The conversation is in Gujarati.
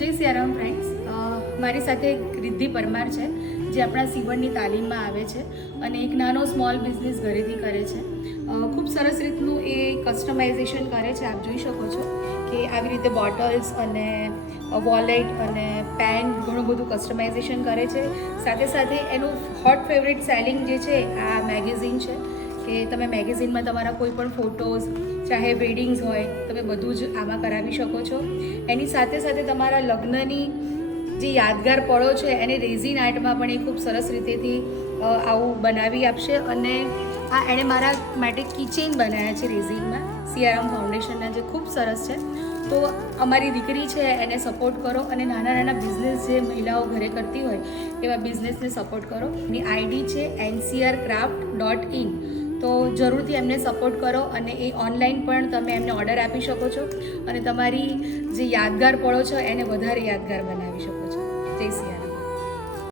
જય સિયારામ ફ્રેન્ડ્સ, મારી સાથે રિદ્ધિ પરમાર છે જે આપણા સીવણની તાલીમમાં આવે છે અને એક નાનો સ્મોલ બિઝનેસ ઘરેથી કરે છે. ખૂબ સરસ રીતનું એ કસ્ટમાઇઝેશન કરે છે. આપ જોઈ શકો છો કે આવી રીતે બોટલ્સ અને વોલેટ અને પેન ઘણું બધું કસ્ટમાઇઝેશન કરે છે. સાથે સાથે એનું હોટ ફેવરેટ સેલિંગ જે છે આ મેગેઝિન છે કે તમે મેગેઝિનમાં તમારા કોઈ પણ ફોટોઝ, ચાહે વેડિંગ્સ હોય, તમે બધું જ આમાં કરાવી શકો છો. એની સાથે સાથે તમારા લગ્નની જે યાદગાર પળો છે એને રેઝિન આર્ટમાં પણ એ ખૂબ સરસ રીતેથી આવું બનાવી આપશે. અને એણે મારા માટે કીચેઇન બનાવ્યા છે રેઝિનમાં, સિયારામ ફાઉન્ડેશનના, જે ખૂબ સરસ છે. તો અમારી દીકરી છે એને સપોર્ટ કરો અને નાના નાના બિઝનેસ જે મહિલાઓ ઘરે કરતી હોય એવા બિઝનેસને સપોર્ટ કરો. એની આઈડી છે ncrcraft.in. તો જરૂરથી એમને સપોર્ટ કરો અને એ ઓનલાઈન પણ તમે એમને ઓર્ડર આપી શકો છો અને તમારી જે યાદગાર પળો છો એને વધારે યાદગાર બનાવી શકો છો. જય સિયારામ.